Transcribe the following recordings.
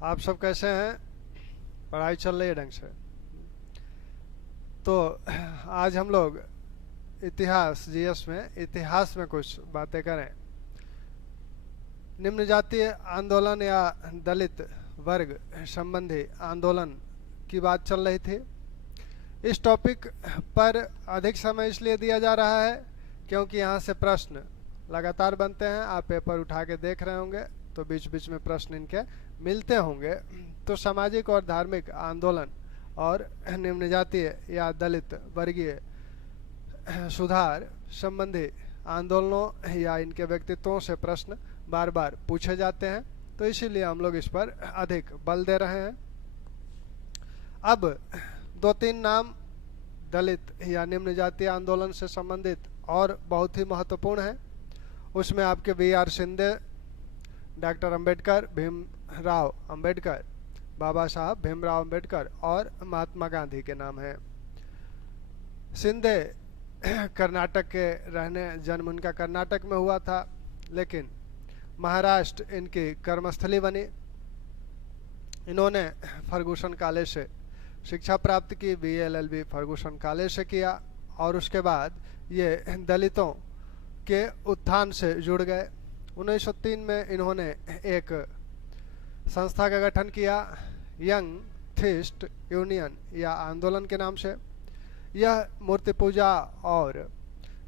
आप सब कैसे हैं? पढ़ाई चल रही है ढंग से? तो आज हम लोग इतिहास जीएस में इतिहास में कुछ बातें करें। निम्न जातीय आंदोलन या दलित वर्ग संबंधी आंदोलन की बात चल रही थी। इस टॉपिक पर अधिक समय इसलिए दिया जा रहा है क्योंकि यहाँ से प्रश्न लगातार बनते हैं। आप पेपर उठा के देख रहे होंगे तो बीच बीच में प्रश्न इनके मिलते होंगे। तो सामाजिक और धार्मिक आंदोलन और निम्न जातीय या दलित वर्गीय सुधार संबंधी आंदोलनों या इनके व्यक्तित्वों से प्रश्न बार बार पूछे जाते हैं, तो इसीलिए हम लोग इस पर अधिक बल दे रहे हैं। अब दो तीन नाम दलित या निम्न जातीय आंदोलन से संबंधित और बहुत ही महत्वपूर्ण है। उसमें आपके B.R. शिंदे, डॉक्टर अंबेडकर, भीमराव अंबेडकर, बाबा साहब भीमराव अंबेडकर और महात्मा गांधी के नाम हैं। शिंदे कर्नाटक के जन्म उनका कर्नाटक में हुआ था, लेकिन महाराष्ट्र इनकी कर्मस्थली बनी। इन्होंने फर्गूसन कॉलेज से शिक्षा प्राप्त की, BA LLB फर्गूसन कॉलेज से किया और उसके बाद ये दलितों के उत्थान से जुड़ गए। 1903 में इन्होंने एक संस्था का गठन किया, यंग थीस्ट यूनियन या आंदोलन के नाम से। यह मूर्ति पूजा और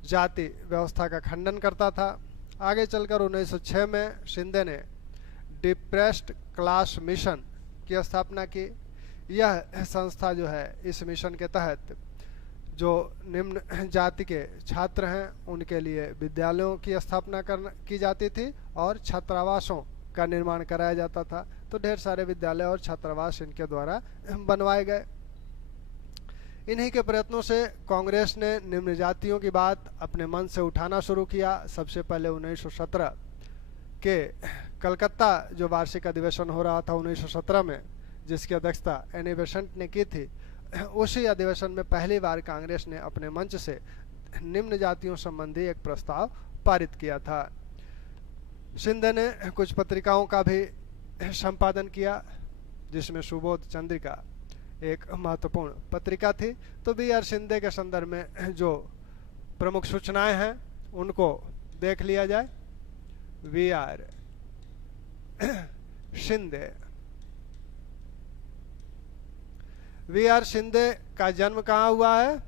जाति व्यवस्था का खंडन करता था। आगे चलकर 1906 में शिंदे ने डिप्रेस्ड क्लास मिशन की स्थापना की। यह संस्था जो है, इस मिशन के तहत जो निम्न जाति के छात्र हैं उनके लिए विद्यालयों की स्थापना की जाती थी और छात्रावासों का निर्माण कराया जाता था। तो ढेर सारे विद्यालय और छात्रावास इनके द्वारा बनवाए गए। इन्हीं के प्रयत्नों से कांग्रेस ने निम्न जातियों की बात अपने मन से उठाना शुरू किया। सबसे पहले 1917 के कलकत्ता जो वार्षिक अधिवेशन हो रहा था 1917 में, जिसकी अध्यक्षता एनी बेसेंट ने की थी, उसी अधिवेशन में पहली बार कांग्रेस ने अपने मंच से निम्न जातियों संबंधी एक प्रस्ताव पारित किया था। शिंदे ने कुछ पत्रिकाओं का भी संपादन किया, जिसमें सुबोध चंद्रिका एक महत्वपूर्ण पत्रिका थी। तो B.R. शिंदे के संदर्भ में जो प्रमुख सूचनाएं हैं उनको देख लिया जाए। B.R. शिंदे। B.R. शिंदे का जन्म कहाँ हुआ है?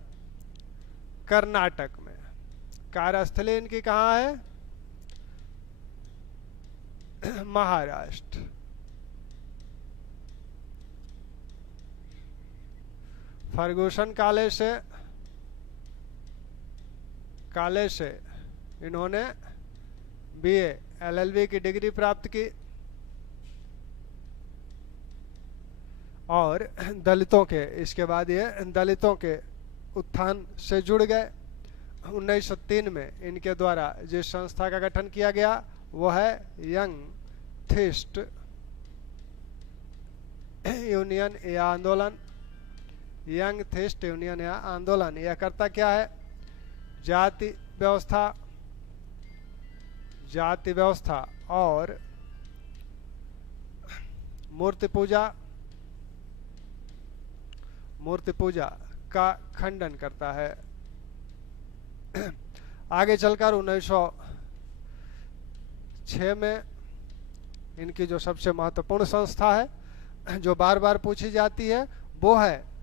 कर्नाटक में। कार्यस्थली इनकी कहाँ है? महाराष्ट्र। फर्गूसन कॉलेज से इन्होंने BA LLB की डिग्री प्राप्त की और दलितों के, इसके बाद ये दलितों के उत्थान से जुड़ गए। 1903 में इनके द्वारा जिस संस्था का गठन किया गया वो है यंग थीस्ट यूनियन या आंदोलन। यंग थीस्ट यूनियन या आंदोलन यह करता क्या है? जाति व्यवस्था और मूर्ति पूजा का खंडन करता है। आगे चलकर 1906 में इनकी जो सबसे महत्वपूर्ण संस्था है, जो बार बार पूछी जाती है, वो है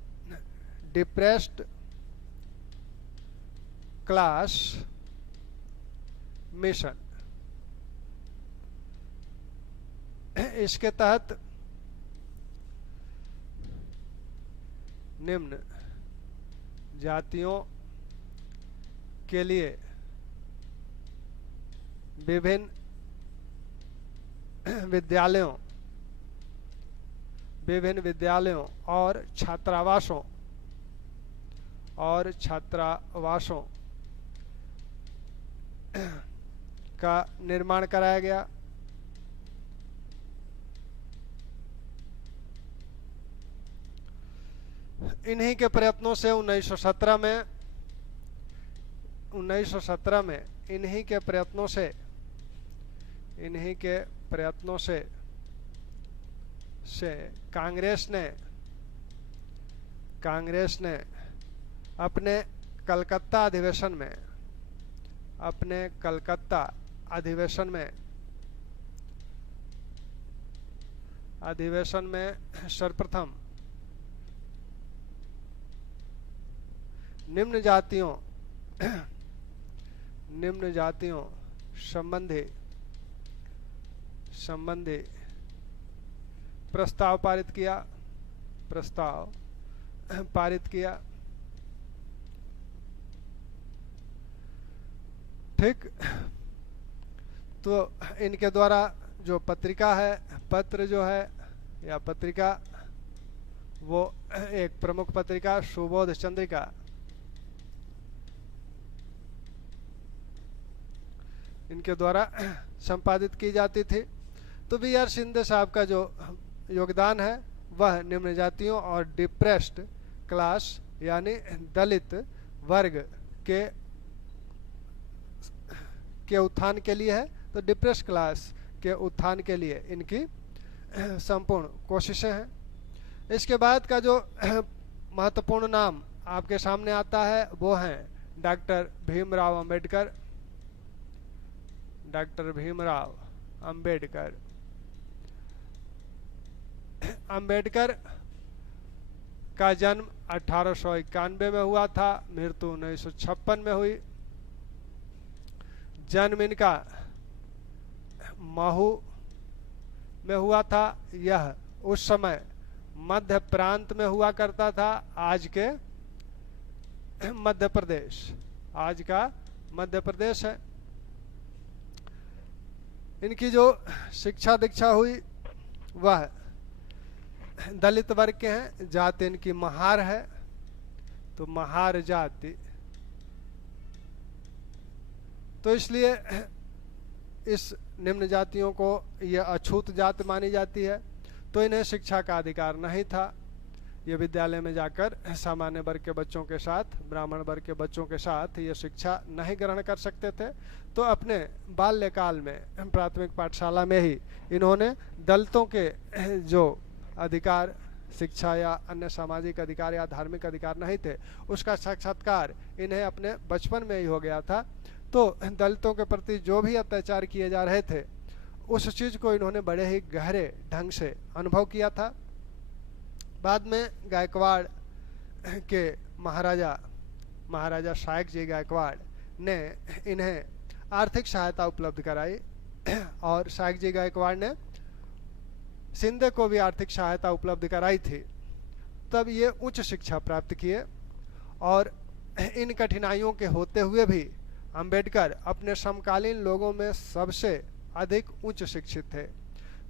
डिप्रेस्ड क्लास मिशन। इसके तहत निम्न जातियों के लिए विभिन्न विद्यालयों और छात्रावासों का निर्माण कराया गया। इन्हीं के प्रयत्नों से 1917 में इन्हीं के प्रयत्नों से से कांग्रेस ने अपने कलकत्ता अधिवेशन में सर्वप्रथम निम्न जातियों संबंधी प्रस्ताव पारित किया। ठीक, तो इनके द्वारा जो पत्र जो है या पत्रिका, वो एक प्रमुख पत्रिका सुबोध चंद्रिका, इनके द्वारा संपादित की जाती थी। तो B.R. शिंदे साहब का जो योगदान है वह निम्न जातियों और डिप्रेस्ड क्लास यानी दलित वर्ग के उत्थान के लिए है। तो डिप्रेस्ड क्लास के उत्थान के लिए इनकी संपूर्ण कोशिशें हैं। इसके बाद का जो महत्वपूर्ण नाम आपके सामने आता है वो हैं डॉक्टर भीमराव अंबेडकर का जन्म 1891 में हुआ था, मृत्यु 1956 में हुई। जन्म इनका महू में हुआ था। यह उस समय मध्य प्रांत में हुआ करता था, आज के मध्य प्रदेश, आज का मध्य प्रदेश है। इनकी जो शिक्षा दीक्षा हुई वह दलित वर्ग के हैं। जाति इनकी महार है, तो महार जाति, तो इसलिए इस निम्न जातियों को यह अछूत जाति मानी जाती है। तो इन्हें शिक्षा का अधिकार नहीं था। ये विद्यालय में जाकर सामान्य वर्ग के बच्चों के साथ, ब्राह्मण वर्ग के बच्चों के साथ ये शिक्षा नहीं ग्रहण कर सकते थे। तो अपने बाल्यकाल में प्राथमिक पाठशाला में ही इन्होंने दलितों के जो अधिकार, शिक्षा या अन्य सामाजिक अधिकार या धार्मिक अधिकार नहीं थे, उसका साक्षात्कार इन्हें अपने बचपन में ही हो गया था। तो दलितों के प्रति जो भी अत्याचार किए जा रहे थे उस चीज को इन्होंने बड़े ही गहरे ढंग से अनुभव किया था। बाद में गायकवाड़ के महाराजा शायक जी गायकवाड़ ने इन्हें आर्थिक सहायता उपलब्ध कराई और शायक जी गायकवाड़ ने शिंदे को भी आर्थिक सहायता उपलब्ध कराई थी। तब ये उच्च शिक्षा प्राप्त किए और इन कठिनाइयों के होते हुए भी अंबेडकर अपने समकालीन लोगों में सबसे अधिक उच्च शिक्षित थे।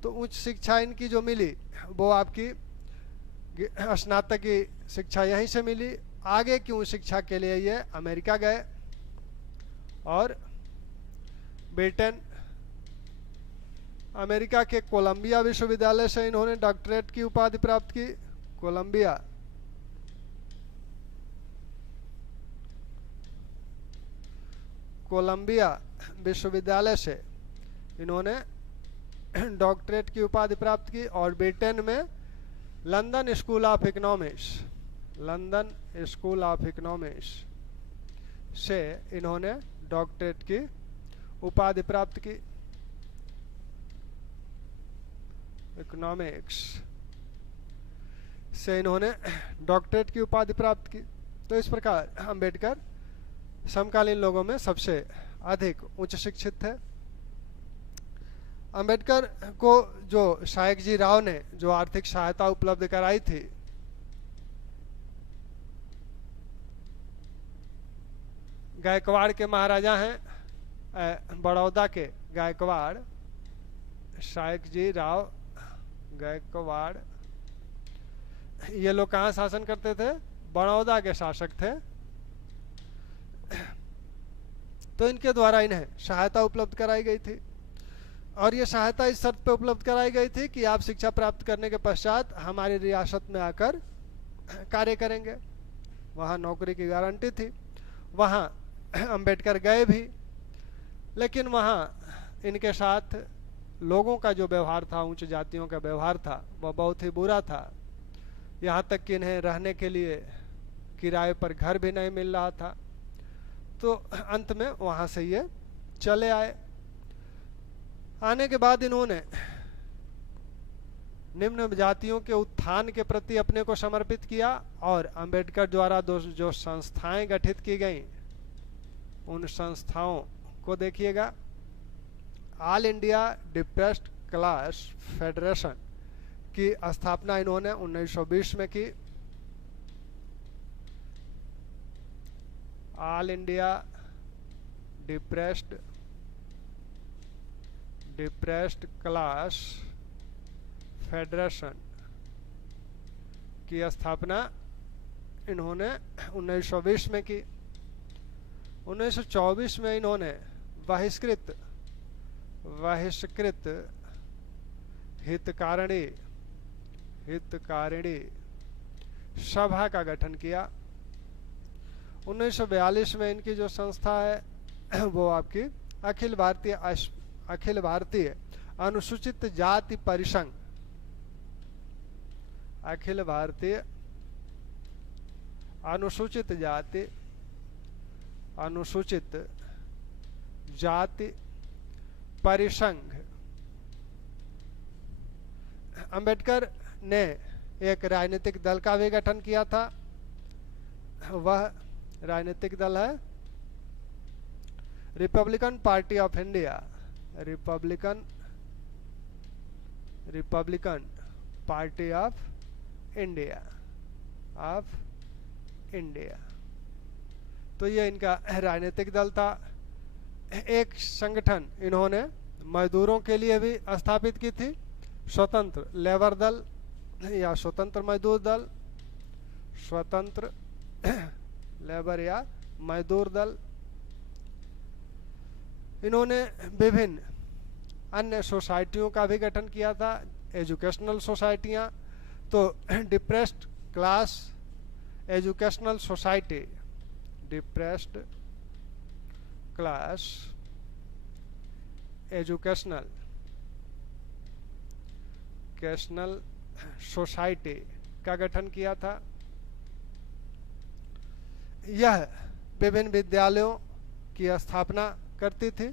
तो उच्च शिक्षा इनकी जो मिली वो आपकी स्नातक की शिक्षा यहीं से मिली। आगे की उच्च शिक्षा के लिए ये अमेरिका गए और ब्रिटेन, अमेरिका के कोलंबिया विश्वविद्यालय से इन्होंने डॉक्टरेट की उपाधि प्राप्त की। कोलंबिया विश्वविद्यालय से इन्होंने डॉक्टरेट की उपाधि प्राप्त की और ब्रिटेन में लंदन स्कूल ऑफ इकोनॉमिक्स से इन्होंने डॉक्टरेट की उपाधि प्राप्त की। इकोनॉमिक्स से इन्होंने डॉक्टरेट की उपाधि प्राप्त की। तो इस प्रकार अंबेडकर समकालीन लोगों में सबसे अधिक उच्च शिक्षित थे। अंबेडकर को जो शायक जी राव ने जो आर्थिक सहायता उपलब्ध कराई थी, गायकवाड़ के महाराजा हैं, बड़ौदा के गायकवाड़, शायक जी राव गायकवाड़, ये लोग कहाँ शासन करते थे? बड़ौदा के शासक थे। तो इनके द्वारा इन्हें सहायता उपलब्ध कराई गई थी और ये सहायता इस शर्त पे उपलब्ध कराई गई थी कि आप शिक्षा प्राप्त करने के पश्चात हमारी रियासत में आकर कार्य करेंगे। वहाँ नौकरी की गारंटी थी। वहाँ अंबेडकर गए भी, लेकिन वहाँ इनके साथ लोगों का जो व्यवहार था, उच्च जातियों का व्यवहार था, वह बहुत ही बुरा था। यहाँ तक कि इन्हें रहने के लिए किराए पर घर भी नहीं मिल रहा था। तो अंत में वहाँ से ये चले आए। आने के बाद इन्होंने निम्न जातियों के उत्थान के प्रति अपने को समर्पित किया और अंबेडकर द्वारा जो संस्थाएं गठित की गईं, उन संस्थाओं को देखिएगा। All India depressed class federation की स्थापना इन्होंने 1920 में की। All India depressed class federation की स्थापना इन्होंने 1920 में की। 1924 में इन्होंने बहिष्कृत हितकारिणी सभा का गठन किया। 1942 में इनकी जो संस्था है वो आपकी अखिल भारतीय अनुसूचित जाति परिसंघ, अखिल भारतीय अनुसूचित जाति परिसंघ। अंबेडकर ने एक राजनीतिक दल का भी गठन किया था। वह राजनीतिक दल है Republican party of India, Republican party of India. तो ये इनका राजनीतिक दल था। एक संगठन इन्होंने मजदूरों के लिए भी स्थापित की थी, स्वतंत्र लेबर दल या स्वतंत्र मजदूर दल, स्वतंत्र लेबर या मजदूर दल। इन्होंने विभिन्न अन्य सोसाइटियों का भी गठन किया था, एजुकेशनल सोसाइटियां। तो depressed class educational society, depressed class educational society का गठन किया था। यह विभिन्न विद्यालयों की स्थापना करती थी।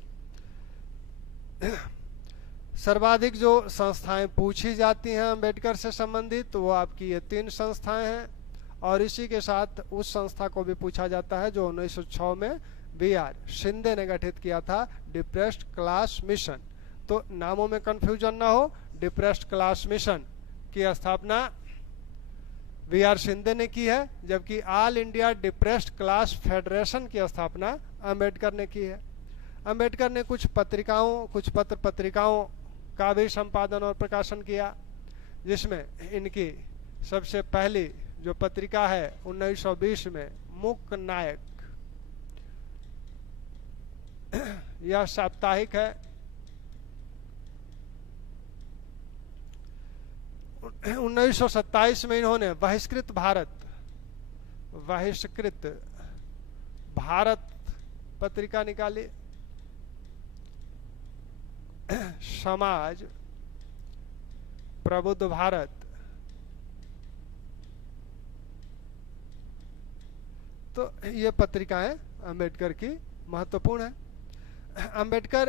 सर्वाधिक जो संस्थाएं पूछी जाती हैं अंबेडकर से संबंधित, वो आपकी ये 3 संस्थाएं हैं। और इसी के साथ उस संस्था को भी पूछा जाता है जो 1906 में B.R. शिंदे ने गठित किया था, डिप्रेस्ड क्लास मिशन। तो नामों में कंफ्यूजन ना हो, डिप्रेस्ड क्लास मिशन की स्थापना B.R. शिंदे ने की है, जबकि all India depressed class federation की स्थापना अंबेडकर ने की है। अंबेडकर ने कुछ पत्र पत्रिकाओं का भी संपादन और प्रकाशन किया, जिसमें इनकी सबसे पहली जो पत्रिका है 1920 में मुक नायक, यह साप्ताहिक है। 1927 में इन्होंने बहिष्कृत भारत पत्रिका निकाली। समाज प्रबुद्ध भारत, तो ये पत्रिकाएं अंबेडकर की महत्वपूर्ण है। अंबेडकर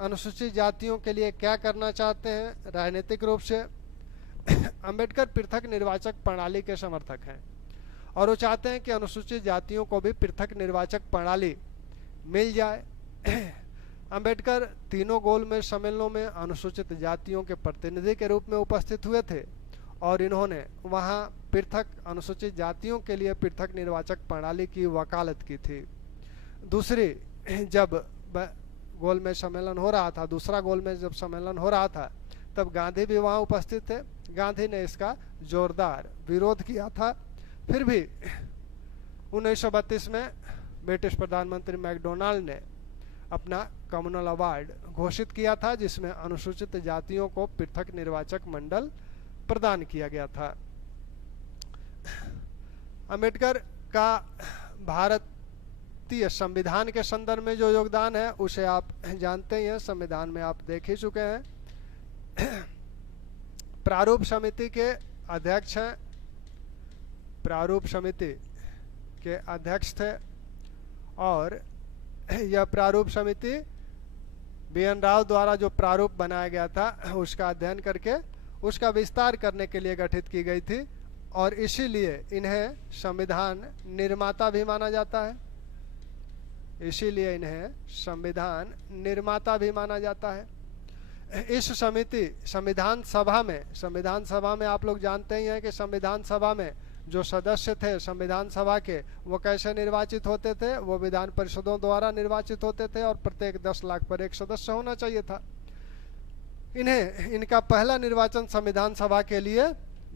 अनुसूचित जातियों के लिए क्या करना चाहते हैं राजनीतिक रूप से? अंबेडकर पृथक निर्वाचक प्रणाली के समर्थक हैं और वो चाहते हैं कि अनुसूचित जातियों को भी पृथक निर्वाचक प्रणाली मिल जाए। अंबेडकर तीनों गोलमेज सम्मेलनों में अनुसूचित जातियों के प्रतिनिधि के रूप में उपस्थित हुए थे और इन्होंने वहां पृथक अनुसूचित जातियों के लिए पृथक निर्वाचक प्रणाली की वकालत की थी। दूसरी, जब गोलमेज सम्मेलन हो रहा था, दूसरा गोलमेज जब सम्मेलन हो रहा था, तब गांधी भी वहां उपस्थित थे। गांधी ने इसका जोरदार विरोध किया था। फिर भी 1932 में ब्रिटिश प्रधानमंत्री मैकडोनाल्ड ने अपना कम्युनल अवार्ड घोषित किया था, जिसमें अनुसूचित जातियों को पृथक निर्वाचक मंडल प्रदान किया गया था। अंबेडकर का भारतीय संविधान के संदर्भ में जो योगदान है उसे आप जानते ही हैं, संविधान में आप देख ही चुके हैं। प्रारूप समिति के अध्यक्ष हैं, प्रारूप समिति के अध्यक्ष थे। और यह प्रारूप समिति BN राव द्वारा जो प्रारूप बनाया गया था उसका अध्ययन करके उसका विस्तार करने के लिए गठित की गई थी, और इसीलिए इन्हें संविधान निर्माता भी माना जाता है। इसीलिए इन्हें संविधान निर्माता भी माना जाता है। इस समिति संविधान सभा में आप लोग जानते ही हैं कि संविधान सभा में जो सदस्य थे संविधान सभा के, वो कैसे निर्वाचित होते थे? वो विधान परिषदों द्वारा निर्वाचित होते थे और प्रत्येक 10 लाख पर एक सदस्य होना चाहिए था। इनका पहला निर्वाचन संविधान सभा के लिए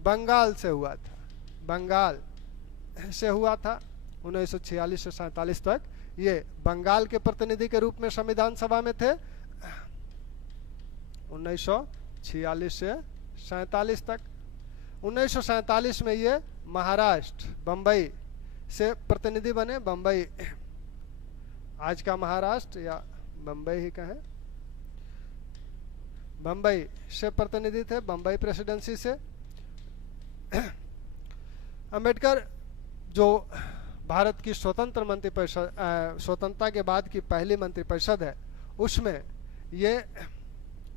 बंगाल से हुआ था। बंगाल से हुआ था 1946 से 47 तक। ये बंगाल के प्रतिनिधि के रूप में संविधान सभा में थे 1946 से 47 तक। 1947 में ये महाराष्ट्र बम्बई से प्रतिनिधि बने। बम्बई आज का महाराष्ट्र या बम्बई ही कहें, बम्बई से प्रतिनिधि थे, बम्बई प्रेसिडेंसी से। अंबेडकर जो भारत की स्वतंत्र मंत्रिपरिषद, स्वतंत्रता के बाद की पहली मंत्रिपरिषद है, उसमें ये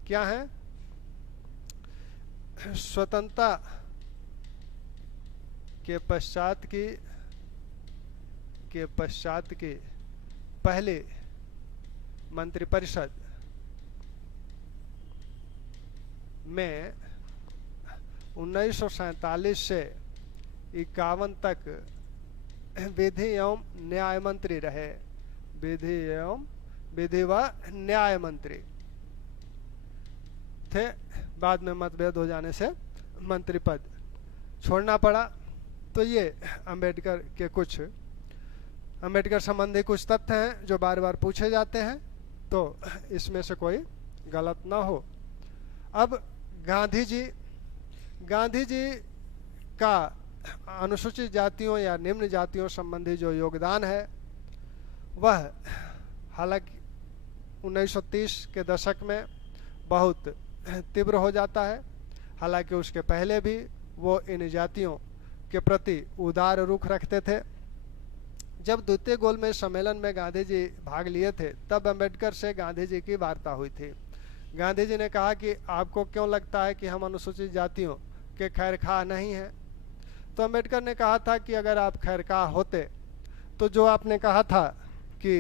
क्या है? स्वतंत्रता के पश्चात की पहली मंत्रिपरिषद में 1947 से 51 तक विधि एवं न्याय मंत्री रहे। विधि व न्याय मंत्री थे। बाद में मतभेद हो जाने से मंत्री पद छोड़ना पड़ा। तो ये अंबेडकर संबंधी कुछ तथ्य हैं जो बार बार पूछे जाते हैं, तो इसमें से कोई गलत ना हो। अब गांधी जी का अनुसूचित जातियों या निम्न जातियों संबंधी जो योगदान है, वह हालांकि 1930 के दशक में बहुत तीव्र हो जाता है। हालांकि उसके पहले भी वो इन जातियों के प्रति उदार रुख रखते थे। जब द्वितीय गोलमेज सम्मेलन में गांधी जी भाग लिए थे, तब अंबेडकर से गांधी जी की वार्ता हुई थी। गांधी जी ने कहा कि आपको क्यों लगता है कि हम अनुसूचित जातियों के खैरखा नहीं हैं? तो अंबेडकर ने कहा था कि अगर आप खैरखा होते तो जो आपने कहा था कि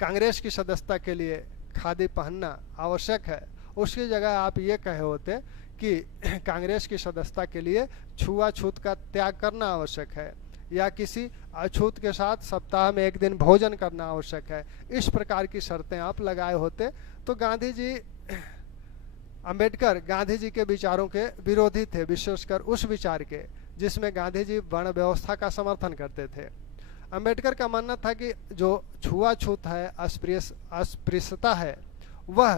कांग्रेस की सदस्यता के लिए खादी पहनना आवश्यक है, उसकी जगह आप ये कहे होते कि कांग्रेस की सदस्यता के लिए छुआछूत का त्याग करना आवश्यक है, या किसी अछूत के साथ सप्ताह में एक दिन भोजन करना आवश्यक है। इस प्रकार की शर्तें आप लगाए होते तो अंबेडकर गांधी जी के विचारों के विरोधी थे, विशेषकर उस विचार के जिसमें गांधी जी वर्ण व्यवस्था का समर्थन करते थे। अंबेडकर का मानना था कि जो छुआछूत है, अस्पृश्यता है, वह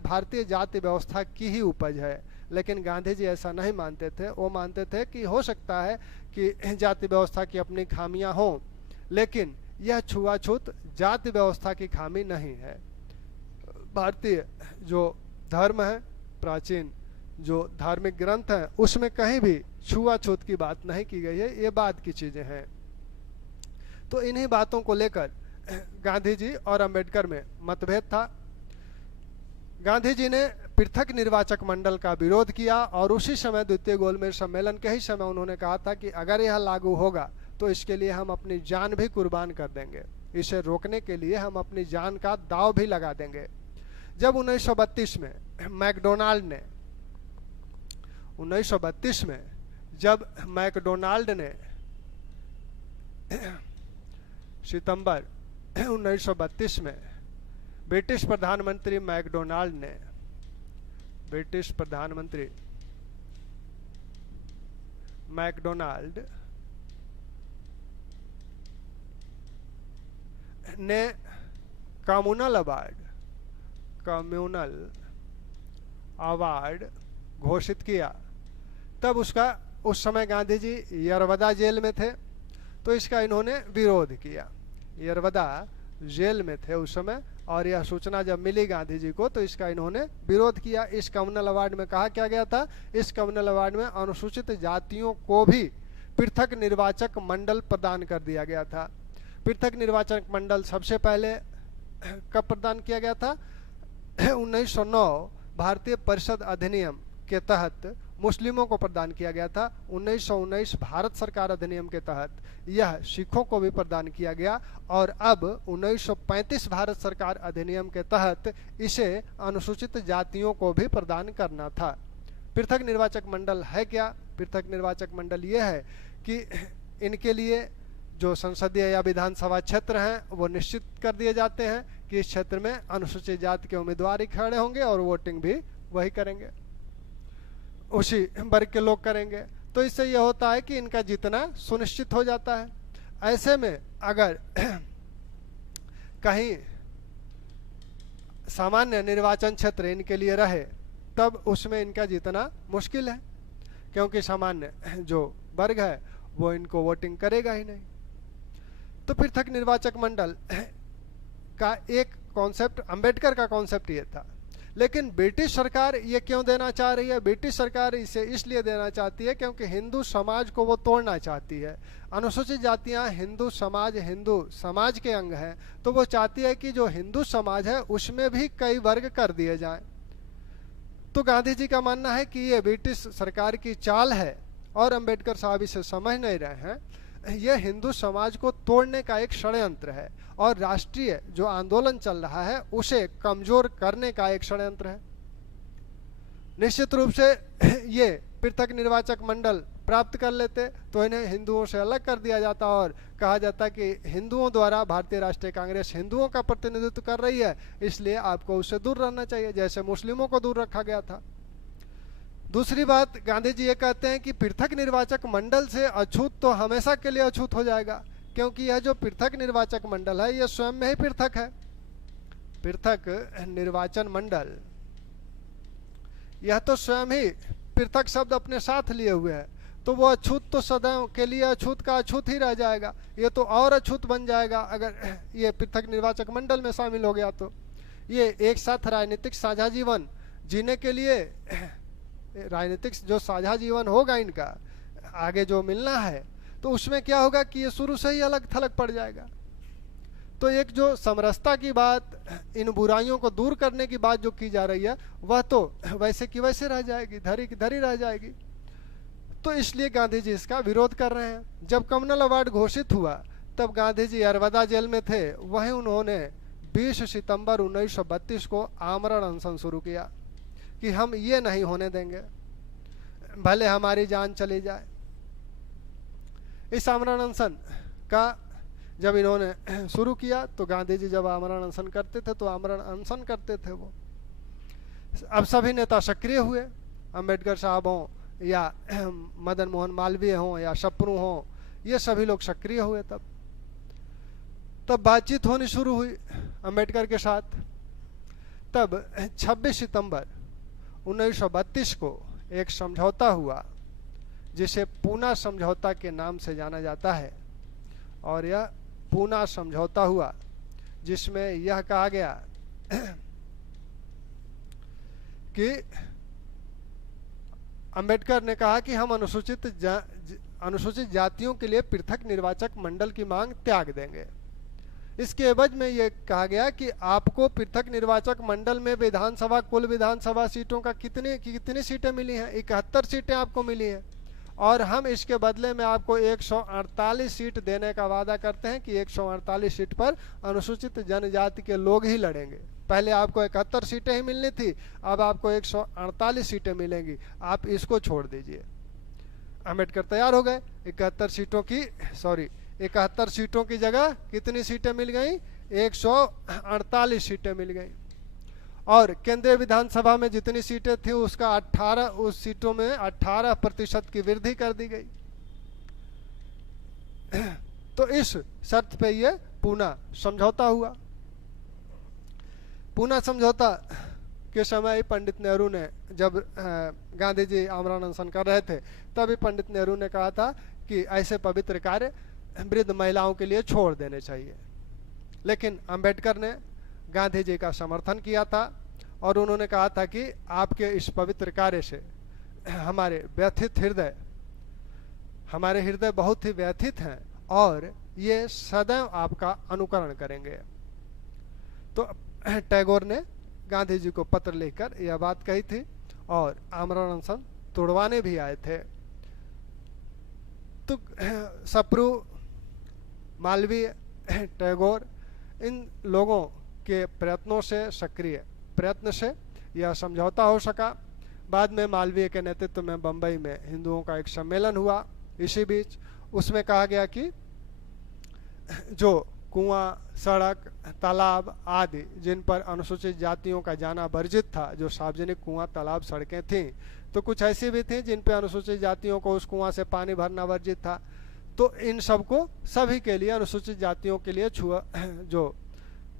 भारतीय जाति व्यवस्था की ही उपज है। लेकिन गांधी जी ऐसा नहीं मानते थे। वो मानते थे कि हो सकता है कि जाति व्यवस्था की अपनी खामियां हों, लेकिन यह छुआछूत जाति व्यवस्था की खामी नहीं है। भारतीय जो धर्म है, प्राचीन जो धार्मिक ग्रंथ हैं, उसमें कहीं भी छुआछूत की बात नहीं की गई है। ये बात की चीजें हैं। तो इन्हीं बातों को लेकर गांधी जी और अंबेडकर में मतभेद था। गांधी जी ने पृथक निर्वाचक मंडल का विरोध किया और उसी समय द्वितीय गोलमेज सम्मेलन के ही समय उन्होंने कहा था कि अगर यह लागू होगा तो इसके लिए हम अपनी जान भी कुर्बान कर देंगे, इसे रोकने के लिए हम अपनी जान का दांव भी लगा देंगे। जब 1932 में मैकडोनाल्ड ने सितंबर 1932 में ब्रिटिश प्रधानमंत्री मैकडोनाल्ड ने कम्युनल अवार्ड घोषित किया, तब उस समय गांधी जी यरवदा जेल में थे, तो इसका इन्होंने विरोध किया। यरवदा जेल में थे उस समय और यह सूचना जब मिली गांधी जी को तो इसका इन्होंने विरोध किया। इस कम्युनल अवार्ड में कहा क्या गया था, इस कम्युनल अवार्ड में अनुसूचित जातियों को भी पृथक निर्वाचक मंडल प्रदान कर दिया गया था। पृथक निर्वाचक मंडल सबसे पहले कब प्रदान किया गया था, 1909 भारतीय परिषद अधिनियम के तहत मुस्लिमों को प्रदान किया गया था। 1919 भारत सरकार अधिनियम के तहत यह सिखों को भी प्रदान किया गया और अब 1935 भारत सरकार अधिनियम के तहत इसे अनुसूचित जातियों को भी प्रदान करना था। पृथक निर्वाचक मंडल है क्या, पृथक निर्वाचक मंडल ये है कि इनके लिए जो संसदीय या विधानसभा क्षेत्र हैं वो निश्चित कर दिए जाते हैं कि इस क्षेत्र में अनुसूचित जाति के उम्मीदवार ही खड़े होंगे और वोटिंग भी वही करेंगे, उसी वर्ग के लोग करेंगे। तो इससे यह होता है कि इनका जीतना सुनिश्चित हो जाता है। ऐसे में अगर कहीं सामान्य निर्वाचन क्षेत्र इनके लिए रहे तब उसमें इनका जीतना मुश्किल है, क्योंकि सामान्य जो वर्ग है वो इनको वोटिंग करेगा ही नहीं। तो पृथक निर्वाचक मंडल का एक कॉन्सेप्ट, अंबेडकर का कॉन्सेप्ट ये था, लेकिन ब्रिटिश सरकार ये क्यों देना चाह रही है, ब्रिटिश सरकार इसे इसलिए देना चाहती है क्योंकि हिंदू समाज को वो तोड़ना चाहती है। अनुसूचित जातियां हिंदू समाज के अंग हैं, तो वो चाहती है कि जो हिंदू समाज है उसमें भी कई वर्ग कर दिए जाएं। तो गांधी जी का मानना है कि ये ब्रिटिश सरकार की चाल है और अंबेडकर साहब इसे समझ नहीं रहे हैं। यह हिंदू समाज को तोड़ने का एक षड्यंत्र है और राष्ट्रीय जो आंदोलन चल रहा है उसे कमजोर करने का एक षड्यंत्र है। निश्चित रूप से ये पृथक निर्वाचक मंडल प्राप्त कर लेते तो इन्हें हिंदुओं से अलग कर दिया जाता और कहा जाता कि हिंदुओं द्वारा भारतीय राष्ट्रीय कांग्रेस हिंदुओं का प्रतिनिधित्व कर रही है, इसलिए आपको उससे दूर रहना चाहिए, जैसे मुस्लिमों को दूर रखा गया था। दूसरी बात, गांधी जी ये कहते हैं कि पृथक निर्वाचक मंडल से अछूत तो हमेशा के लिए अछूत हो जाएगा, क्योंकि यह जो पृथक निर्वाचक मंडल है यह स्वयं में ही पृथक है। पृथक निर्वाचन मंडल यह तो स्वयं ही पृथक शब्द अपने साथ लिए हुए है, तो वो अछूत तो सदैव के लिए अछूत का अछूत ही रह जाएगा। ये तो और अछूत बन जाएगा अगर ये पृथक निर्वाचक मंडल में शामिल हो गया। तो ये एक साथ राजनीतिक साझा जीवन जीने के लिए, राजनीतिक जो साझा जीवन होगा इनका आगे जो मिलना है, तो उसमें क्या होगा कि ये शुरू से ही अलग थलग पड़ जाएगा। तो एक जो समरसता की बात, इन बुराइयों को दूर करने की बात जो की जा रही है वह तो वैसे की वैसे रह जाएगी, धरी की धरी रह जाएगी। तो इसलिए गांधी जी इसका विरोध कर रहे हैं। जब कम्युनल अवार्ड घोषित हुआ तब गांधी जी अरवदा जेल में थे, वहीं उन्होंने 20 सितंबर 1932 को आमरण अनशन शुरू किया कि हम ये नहीं होने देंगे, भले हमारी जान चली जाए। इस आमरण अनशन का जब इन्होंने शुरू किया तो गांधी जी जब आमरण अनशन करते थे तो आमरण अनशन करते थे वो। अब सभी नेता सक्रिय हुए, अंबेडकर साहब हों या मदन मोहन मालवीय हों या शप्रू हों, ये सभी लोग सक्रिय हुए। तब बातचीत होनी शुरू हुई अंबेडकर के साथ। तब 26 सितंबर 1932 को एक समझौता हुआ जिसे पूना समझौता के नाम से जाना जाता है, और यह पूना समझौता हुआ जिसमें यह कहा गया कि अंबेडकर ने कहा कि हम अनुसूचित जातियों के लिए पृथक निर्वाचक मंडल की मांग त्याग देंगे। इसके एवज में यह कहा गया कि आपको पृथक निर्वाचक मंडल में विधानसभा, कुल विधानसभा सीटों का कितनी सीटें मिली हैं, 71 सीटें आपको मिली हैं, और हम इसके बदले में आपको 148 सीट देने का वादा करते हैं कि 148 सीट पर अनुसूचित जनजाति के लोग ही लड़ेंगे। पहले आपको 71 सीटें ही मिलनी थी, अब आपको 148 सीटें मिलेंगी, आप इसको छोड़ दीजिए। अंबेडकर तैयार हो गए। 71 सीटों की जगह कितनी सीटें मिल गई, 148 सीटें मिल गई। और केंद्रीय विधानसभा में जितनी सीटें थी उसका 18, उस सीटों में 18% की वृद्धि कर दी गई। तो इस शर्त पे ये पूना समझौता हुआ। पूना समझौता के समय पंडित नेहरू ने, जब गांधी जी आमरण अनशन कर रहे थे, तभी पंडित नेहरू ने कहा था कि ऐसे पवित्र कार्य वृद्ध महिलाओं के लिए छोड़ देने चाहिए। लेकिन अंबेडकर ने गांधी जी का समर्थन किया था और उन्होंने कहा था कि आपके इस पवित्र कार्य से हमारे हृदय बहुत ही व्यथित हैं और ये सदैव आपका अनुकरण करेंगे। तो टैगोर ने गांधी जी को पत्र लिखकर यह बात कही थी और आमरण अनशन तोड़वाने भी आए थे। तो सप्रू, मालवीय, टैगोर, इन लोगों के प्रयत्नों से, सक्रिय प्रयत्न से यह समझौता हो सका। बाद में मालवीय के नेतृत्व में बंबई में हिंदुओं का एक सम्मेलन हुआ। इसी बीच उसमें कहा गया कि जो कुआं, सड़क, तालाब आदि जिन पर अनुसूचित जातियों का जाना वर्जित था, जो सार्वजनिक कुआं, तालाब, सड़कें थीं, तो कुछ ऐसी भी थी जिन पर अनुसूचित जातियों को उस कुआं से पानी भरना वर्जित था। तो इन सबको, सभी के लिए, अनुसूचित जातियों के लिए जो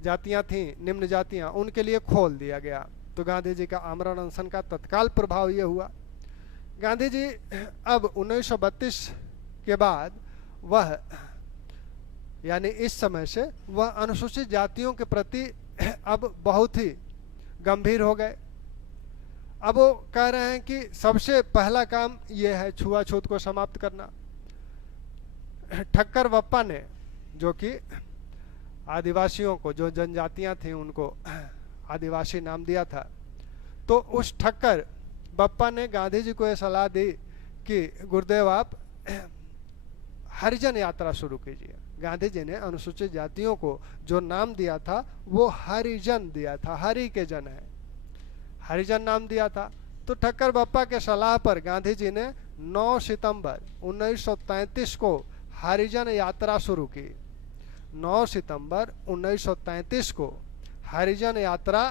जातियां थीं, निम्न जातियां, उनके लिए खोल दिया गया। तो गांधी जी का आमरण अनशन का तत्काल प्रभाव ये हुआ। गांधी जी अब 1932 के बाद वह, यानी इस समय से वह अनुसूचित जातियों के प्रति अब बहुत ही गंभीर हो गए। अब वो कह रहे हैं कि सबसे पहला काम यह है छुआछूत को समाप्त करना। ठक्कर बप्पा ने, जो कि आदिवासियों को, जो जनजातियां थीं उनको आदिवासी नाम दिया था, तो उस ठक्कर बप्पा ने गांधी जी को यह सलाह दी कि गुरुदेव आप हरिजन यात्रा शुरू कीजिए। गांधी जी ने अनुसूचित जातियों को जो नाम दिया था वो हरिजन दिया था, हरि के जन है, हरिजन नाम दिया था। तो ठक्कर बप्पा के सलाह पर गांधी जी ने 9 सितंबर 1933 को हरिजन यात्रा शुरू की। 9 सितंबर 1933 को हरिजन यात्रा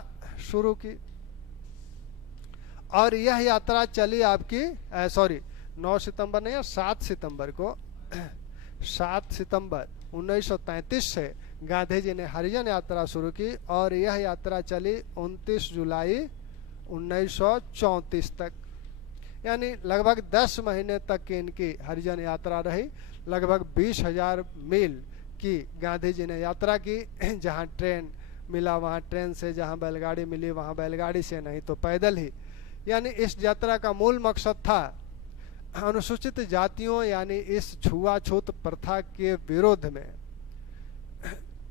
शुरू की और यह यात्रा चली आपकी 9 सितंबर नहीं, 7 सितंबर को 7 सितंबर 1933 से गांधी जी ने हरिजन यात्रा शुरू की और यह यात्रा चली 29 जुलाई 1934 तक, यानी लगभग 10 महीने तक की इनकी हरिजन यात्रा रही। लगभग 20,000 मील की गांधी जी ने यात्रा की। जहां ट्रेन मिला वहां ट्रेन से, जहां बैलगाड़ी मिली वहां बैलगाड़ी से, नहीं तो पैदल ही। यानी इस यात्रा का मूल मकसद था अनुसूचित जातियों यानी इस छुआछूत प्रथा के विरोध में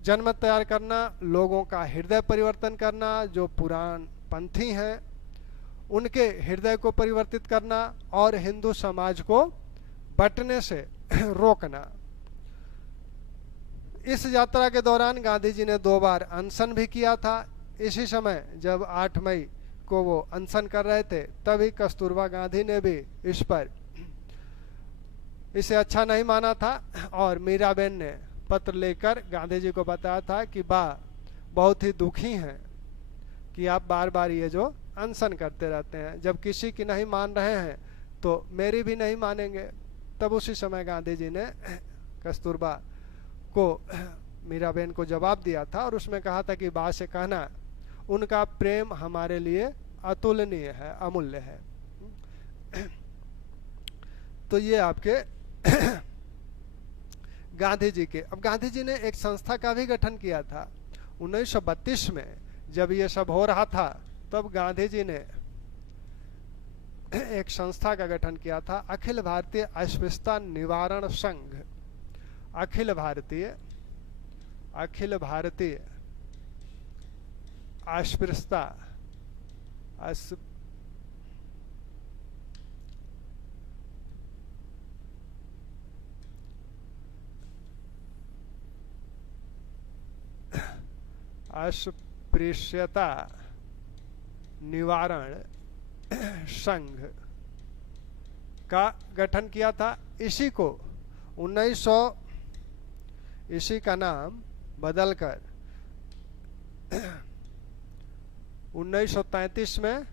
जनमत तैयार करना, लोगों का हृदय परिवर्तन करना, जो पुरान पंथी हैं उनके हृदय को परिवर्तित करना और हिंदू समाज को बंटने से रोकना। इस यात्रा के दौरान गांधी जी ने 2 बार अनशन भी किया था। इसी समय जब 8 मई को वो अनशन कर रहे थे तभी कस्तूरबा गांधी ने भी इसे अच्छा नहीं माना था और मीराबेन ने पत्र लेकर गांधी जी को बताया था कि बहुत ही दुखी हैं कि आप बार बार ये जो अनशन करते रहते हैं, जब किसी की नहीं मान रहे हैं तो मेरी भी नहीं मानेंगे। तब उसी समय गांधी जी ने कस्तूरबा को, मीराबेन को जवाब दिया था और उसमें कहा था कि बा से कहना उनका प्रेम हमारे लिए अतुलनीय है, अमूल्य है। तो ये आपके गांधी जी के। अब गांधी जी ने एक संस्था का भी गठन किया था 1932 में। जब ये सब हो रहा था तब गांधी जी ने एक संस्था का गठन किया था, अखिल भारतीय अस्पृश्यता निवारण संघ। अखिल भारतीय अस्पृश्यता अस्पृश्यता निवारण संघ का गठन किया था। इसी को 1900 इसी का नाम बदलकर 1933 में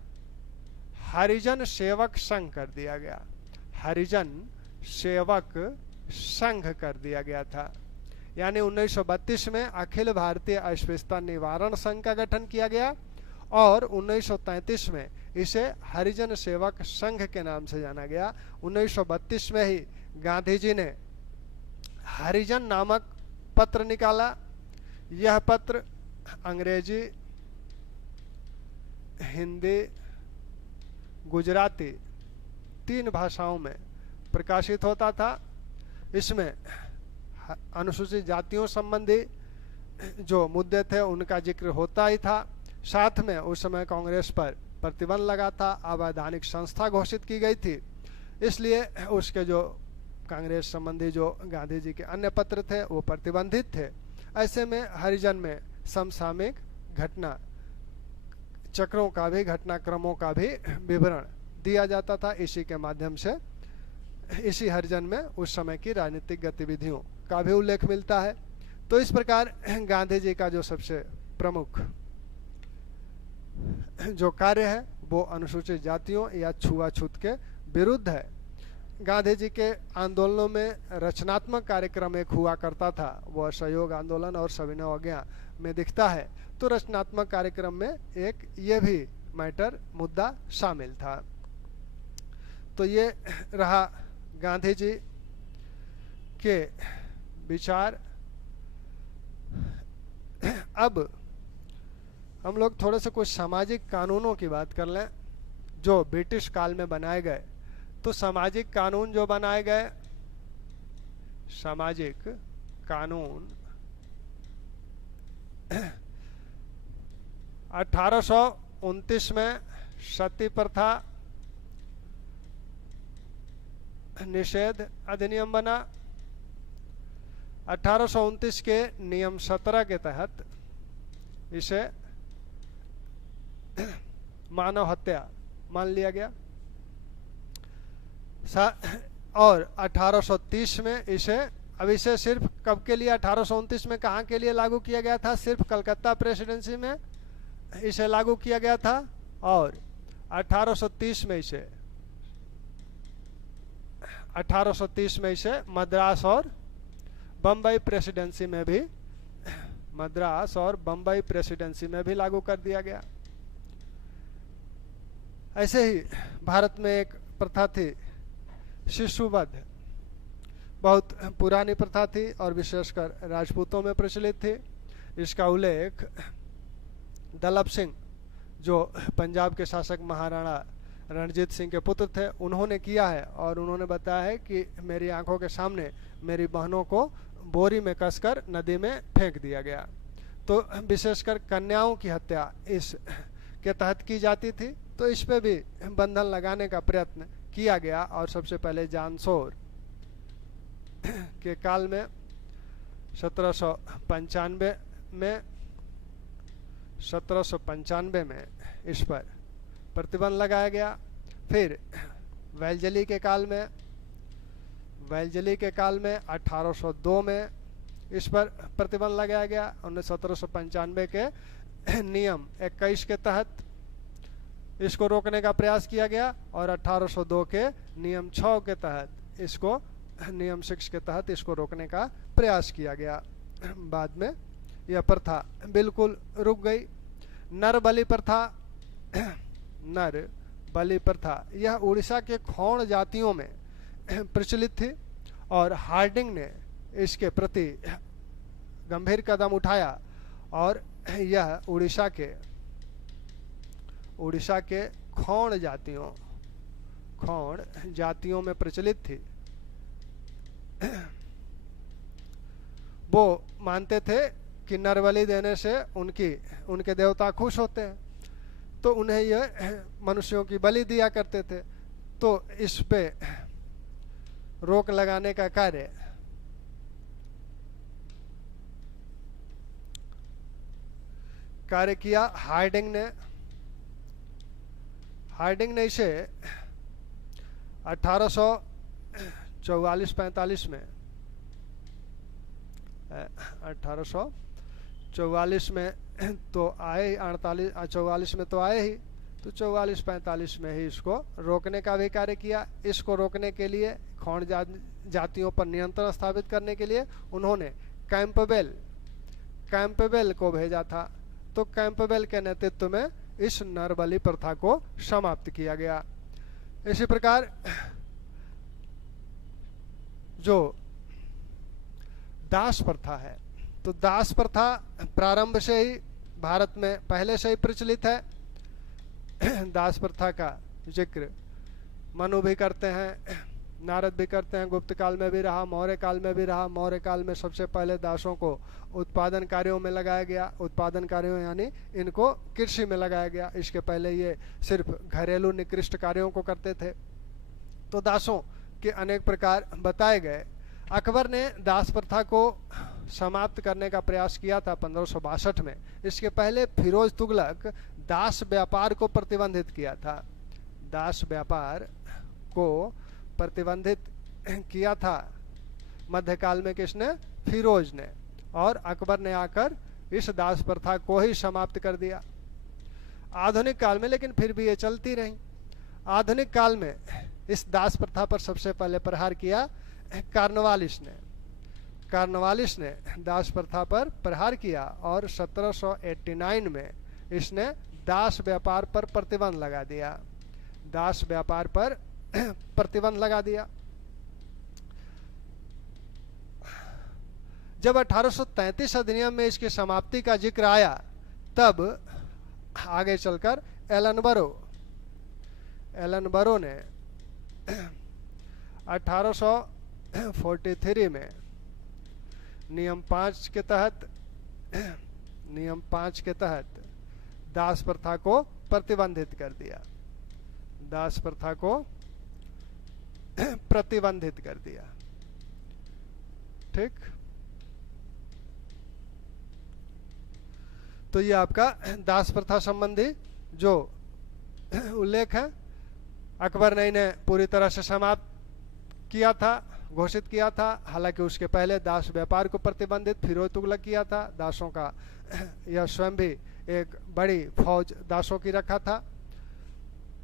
हरिजन सेवक संघ कर दिया गया। हरिजन सेवक संघ कर दिया गया था। यानी 1932 में अखिल भारतीय अस्पृश्यता निवारण संघ का गठन किया गया और 1933 में इसे हरिजन सेवक संघ के नाम से जाना गया। 1932 में ही गांधी जी ने हरिजन नामक पत्र निकाला। यह पत्र अंग्रेजी, हिंदी, गुजराती 3 भाषाओं में प्रकाशित होता था। इसमें अनुसूचित जातियों संबंधी जो मुद्दे थे उनका जिक्र होता ही था। साथ में उस समय कांग्रेस पर प्रतिबंध लगा था, अवैधानिक संस्था घोषित की गई थी, इसलिए उसके जो कांग्रेस संबंधी जो गांधी जी के अन्य पत्र थे वो प्रतिबंधित थे। ऐसे में हरिजन में समसामयिक घटना चक्रों का भी, घटनाक्रमों का भी विवरण दिया जाता था। इसी के माध्यम से इसी हरिजन में उस समय की राजनीतिक गतिविधियों का भी उल्लेख मिलता है। तो इस प्रकार गांधी जी का जो सबसे प्रमुख जो कार्य है वो अनुसूचित जातियों या छुआछूत के विरुद्ध है। गांधी जी के आंदोलनों में रचनात्मक कार्यक्रम एक हुआ करता था, वो असहयोग आंदोलन और सविनय अवज्ञा में दिखता है। तो रचनात्मक कार्यक्रम में एक ये भी मैटर, मुद्दा शामिल था। तो ये रहा गांधी जी के विचार। अब हम लोग थोड़े से कुछ सामाजिक कानूनों की बात कर लें जो ब्रिटिश काल में बनाए गए। तो सामाजिक कानून जो बनाए गए, सामाजिक कानून 1829 में सती प्रथा निषेध अधिनियम बना। 1829 के नियम 17 के तहत इसे मानव हत्या मान लिया गया। और 1830 में इसे, अब इसे सिर्फ कब के लिए 1829 में कहाँ के लिए लागू किया गया था? सिर्फ कलकत्ता प्रेसिडेंसी में इसे लागू किया गया था। और 1830 में इसे मद्रास और बम्बई प्रेसिडेंसी में भी, मद्रास और बम्बई प्रेसिडेंसी में भी लागू कर दिया गया। ऐसे ही भारत में एक प्रथा थी शिशुवध, बहुत पुरानी प्रथा थी और विशेषकर राजपूतों में प्रचलित थी। इसका उल्लेख दलप सिंह जो पंजाब के शासक महाराणा रणजीत सिंह के पुत्र थे उन्होंने किया है। और उन्होंने बताया है कि मेरी आंखों के सामने मेरी बहनों को बोरी में कसकर नदी में फेंक दिया गया। तो विशेषकर कन्याओं की हत्या इस के तहत की जाती थी। तो इस पे भी बंधन लगाने का प्रयत्न किया गया। और सबसे पहले जानसोर के काल में 1795 में इस पर प्रतिबंध लगाया गया। फिर वेलजली के काल में 1802 में इस पर प्रतिबंध लगाया गया। 1795 के नियम 21 के तहत इसको रोकने का प्रयास किया गया। और 1802 के नियम 6 के तहत इसको, नियम 6 के तहत इसको रोकने का प्रयास किया गया। बाद में यह प्रथा बिल्कुल रुक गई। नर बलि प्रथा यह उड़ीसा के खोण जातियों में प्रचलित थी और हार्डिंग ने इसके प्रति गंभीर कदम उठाया। और यह उड़ीसा के खोण जातियों में प्रचलित थी। वो मानते थे कि नर बलि देने से उनके देवता खुश होते हैं, तो उन्हें यह मनुष्यों की बलि दिया करते थे। तो इस पे रोक लगाने का कार्य किया हार्डिंग ने इसे 1844-45 में 1844 में तो आए, 44 में तो आए ही, तो 44-45 में ही इसको रोकने का भी कार्य किया। इसको रोकने के लिए, खोण जातियों पर नियंत्रण स्थापित करने के लिए उन्होंने कैंपबेल को भेजा था। तो कैंपबेल के नेतृत्व में इस नरबलि प्रथा को समाप्त किया गया। इसी प्रकार जो दास प्रथा है, तो दास प्रथा प्रारंभ से ही भारत में पहले से ही प्रचलित है। दास प्रथा का जिक्र मनु भी करते हैं, नारद भी करते हैं, गुप्त काल में भी रहा, मौर्य काल में भी रहा। मौर्य काल में सबसे पहले दासों को उत्पादन कार्यों में लगाया गया। उत्पादन कार्यों यानी इनको कृषि में लगाया गया। इसके पहले ये सिर्फ घरेलू निकृष्ट कार्यों को करते थे। तो दासों के अनेक प्रकार बताए गए। अकबर ने दास प्रथा को समाप्त करने का प्रयास किया था 1562 में। इसके पहले फिरोज तुगलक दास व्यापार को प्रतिबंधित किया था। दास व्यापार को प्रतिबंधित किया था मध्यकाल में किसने? फिरोज ने। और अकबर ने आकर इस दास प्रथा को ही समाप्त कर दिया। आधुनिक काल में लेकिन फिर भी ये चलती रही। आधुनिक काल में इस दास प्रथा पर सबसे पहले प्रहार किया कार्नवालिस ने। कार्नवालिस ने दास प्रथा पर प्रहार किया और 1789 में इसने दास व्यापार पर प्रतिबंध लगा दिया। दास व्यापार पर प्रतिबंध लगा दिया। जब 1833 अधिनियम में इसकी समाप्ति का जिक्र आया, तब आगे चलकर एलन बरो ने 1843 में नियम 5 के तहत दास प्रथा को प्रतिबंधित कर दिया। दास प्रथा को प्रतिबंधित कर दिया। ठीक, तो ये आपका दास प्रथा संबंधी जो उल्लेख है, अकबर ने इन्हें पूरी तरह से समाप्त किया था, घोषित किया था। हालांकि उसके पहले दास व्यापार को प्रतिबंधित फिरोज तुगलक किया था। दासों का यह स्वयं भी एक बड़ी फौज दासों की रखा था।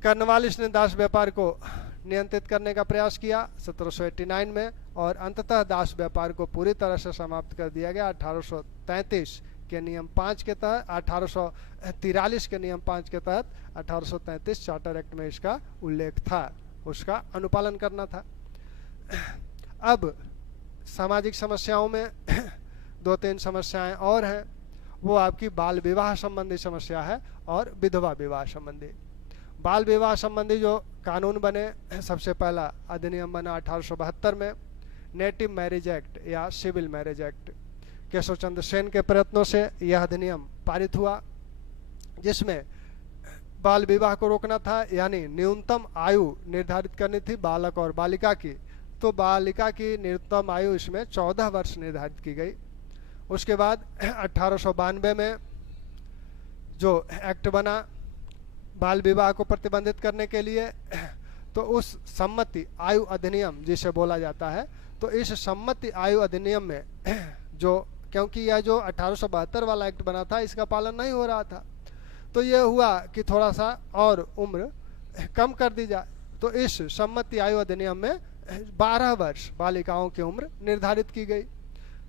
कार्नवालिस ने दास व्यापार को नियंत्रित करने का प्रयास किया 1789 में, और अंततः दास व्यापार को पूरी तरह से समाप्त कर दिया गया 1833 के नियम 5 के तहत। 1843 के नियम 5 के तहत 1833 चार्टर एक्ट में इसका उल्लेख था, उसका अनुपालन करना था। अब सामाजिक समस्याओं में 2-3 समस्याएं और हैं। वो आपकी बाल विवाह संबंधी समस्या है और विधवा विवाह संबंधी। बाल विवाह संबंधी जो कानून बने, सबसे पहला अधिनियम बना 1872 में, नेटिव मैरिज एक्ट या civil marriage act. Keshav Chandra Sen के प्रयत्नों से यह अधिनियम पारित हुआ, जिसमें बाल विवाह को रोकना था, यानी न्यूनतम आयु निर्धारित करनी थी बालक और बालिका की। तो बालिका की न्यूनतम आयु इसमें 14 वर्ष निर्धारित की गई। उसके बाद 1892 में जो एक्ट बना बाल विवाह को प्रतिबंधित करने के लिए, तो उस सम्मति आयु अधिनियम जिसे बोला जाता है, तो इस सम्मति आयु अधिनियम में जो, क्योंकि यह जो 1872 वाला एक्ट बना था इसका पालन नहीं हो रहा था, तो यह हुआ कि थोड़ा सा और उम्र कम कर दी जाए। तो इस सम्मति आयु अधिनियम में 12 वर्ष बालिकाओं की उम्र निर्धारित की गई।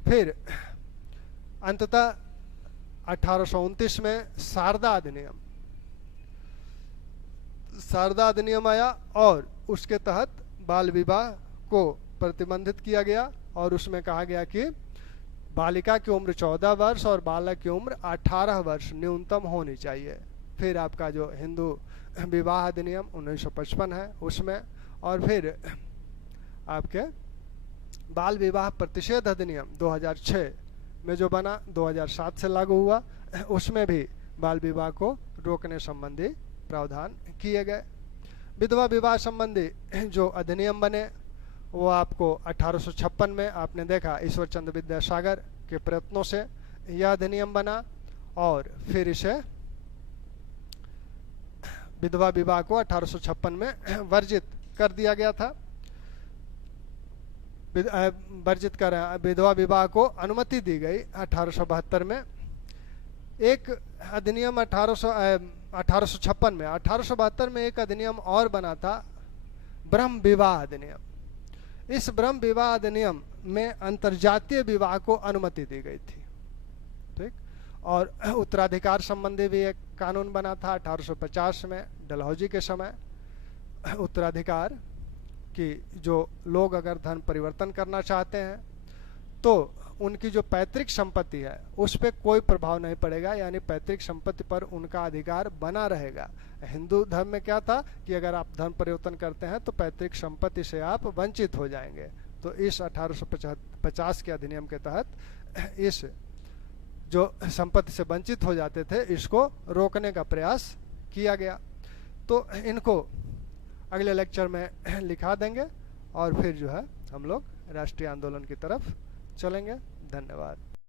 फिर अंततः 1829 में शारदा अधिनियम आया और उसके तहत बाल विवाह को प्रतिबंधित किया गया, और उसमें कहा गया कि बालिका की उम्र 14 वर्ष और बालक की उम्र 18 वर्ष न्यूनतम होनी चाहिए। फिर आपका जो हिंदू विवाह अधिनियम 1955 है उसमें, और फिर आपके बाल विवाह प्रतिषेध अधिनियम 2006 में जो बना, 2007 से लागू हुआ, उसमें भी बाल विवाह को रोकने संबंधी प्रावधान किए गए। विधवा विवाह संबंधी जो अधिनियम बने वो आपको 1856 में आपने देखा ईश्वर चंद्र विद्यासागर के प्रयत्नों से यह अधिनियम बना, और फिर इसे विधवा विवाह को 1856 में वर्जित कर दिया गया था। वर्जित कर विधवा विवाह को अनुमति दी गई 1872 में। एक अधिनियम 1856 में, 1872 में एक अधिनियम और बना था, ब्रह्म विवाह अधिनियम। इस ब्रह्म विवाह अधिनियम में अंतर्जातीय विवाह को अनुमति दी गई थी। ठीक, और उत्तराधिकार संबंधी भी एक कानून बना था 1850 में, डलहौजी के समय। उत्तराधिकार कि जो लोग अगर धन परिवर्तन करना चाहते हैं तो उनकी जो पैतृक संपत्ति है उस पर कोई प्रभाव नहीं पड़ेगा, यानी पैतृक संपत्ति पर उनका अधिकार बना रहेगा। हिंदू धर्म में क्या था कि अगर आप धर्म परिवर्तन करते हैं तो पैतृक संपत्ति से आप वंचित हो जाएंगे। तो इस 1850 के अधिनियम के तहत इस जो संपत्ति से वंचित हो जाते थे इसको रोकने का प्रयास किया गया। तो इनको अगले लेक्चर में लिखा देंगे और फिर जो है हम लोग राष्ट्रीय आंदोलन की तरफ चलेंगे। धन्यवाद।